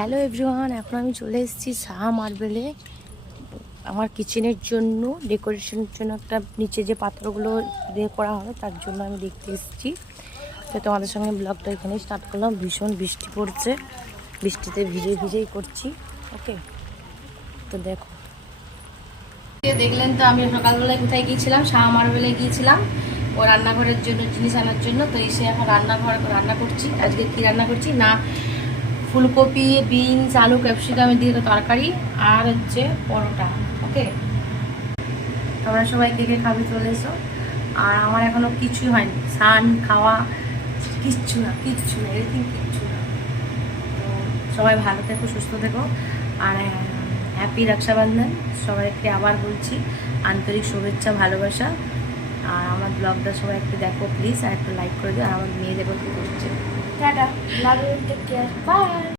Hello everyone, এখন আমি চলে এসেছি সাহা মার্বেলে আমার কিচেনের জন্য ডেকোরেশনের জন্য একটা নিচে যে পাত্রগুলো দিয়ে করা হবে তার জন্য আমি দেখতে এসেছি। তো তোমাদের সঙ্গে ব্লগটা এখানেই স্টার্ট করলাম। ভীষণ বৃষ্টি পড়ছে, বৃষ্টিতে ভিজেই করছি। ওকে, তো দেখো, দেখলেন তো আমি সকালবেলায় কোথায় গিয়েছিলাম, সাহা মার্বেলে গিয়েছিলাম ও রান্নাঘরের জন্য জিনিস আনার জন্য। তো এসে এখন রান্না করছি। আজকে কি রান্না করছি না, ফুলকপি, বিনস, আলু, ক্যাপসিকাম দিয়ে তো তরকারি আর হচ্ছে পরোটা। ওকে, তোমরা সবাই কে কে খাবে চলে এসো। আর আমার এখনো কিছুই হয়নি, স্নান খাওয়া কিচ্ছু না, এরকম কিচ্ছু না। তো সবাই ভালো থেকো, সুস্থ থেকো, আর হ্যাপি রক্ষাবন্ধন সবাইকে আবার বলছি, আন্তরিক শুভেচ্ছা, ভালোবাসা। আর আমার ব্লগটা সবাই একটু দেখো প্লিজ, আর একটু লাইক করে দিও। আর আমার মেয়ে দেখো কি করছে। Tata, love you, take care, by.